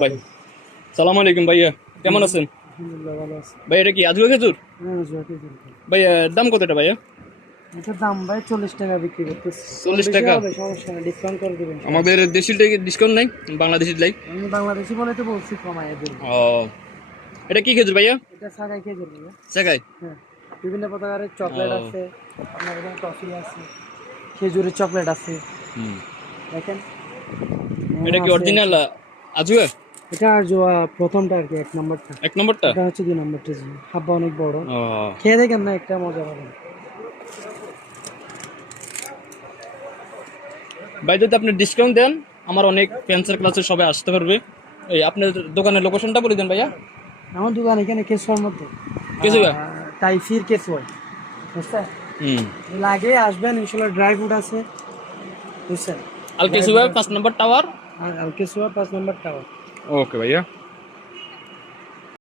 ভাই সালাম আলাইকুম ভাইয়া, কেমন আছেন? আলহামদুলিল্লাহ ভালো আছে। ভাই এটা কি আজুয়া খেজুর? হ্যাঁ, জুয়াতে খেলতে। ভাইয়া দাম কতটা ভাইয়া? এটার দাম ভাই 40 টাকা বিক্রি করতেছি। কম 40 বেশি টাকা? হবে, সমস্যা নেই, ডিসকাউন্ট করে দিবেন। আমাদের দেশি থেকে ডিসকাউন্ট নাই, বাংলাদেশি লাই। আমি বাংলাদেশি বলে তো বলছি কমাইয়া দেব। ও, এটা কি খেজুর ভাইয়া? এটা সাগাই খেজুর ভাইয়া। সাগাই? হ্যাঁ, বিভিন্ন প্রকারের চকলেট ও, আছে, আপনার এখানে টফি আছে, খেজুরের চকলেট আছে। হুম। দেখেন এটা কি আছে। অরিজিনাল আজুয়া? এটা আর জোয়া প্রথমটা আর কি, 1 নম্বরটা। এক নম্বরটা? এটা হচ্ছে 2 নম্বরটা, জি। হাব্বা অনেক বড়। ও খেয়ে দেখেন না, একটা মজা পাবেন। ভাই, যদি আপনি ডিসকাউন্ট দেন আমার অনেক ক্যান্সার ক্লাসে সবাই আসতে পারবে। এই আপনার দোকানের লোকেশনটা বলে দেন ভাইয়া। আমার দোকান এখানে কেশোয়ার মধ্যে, কেজুয়া? টাইফির কেশোয়ার, বুঝছেন? হুম। লাগে আসবেন, ইনশাল্লাহ ড্রাই ফ্রুট আছে, বুঝছেন? আল ড্রাই কেজুয়া ফ্রুট 5 আছে। নম্বর টাওয়ার। আর আলকেসুয়া 5 নম্বর টাওয়ার। ওকে ভাইয়া।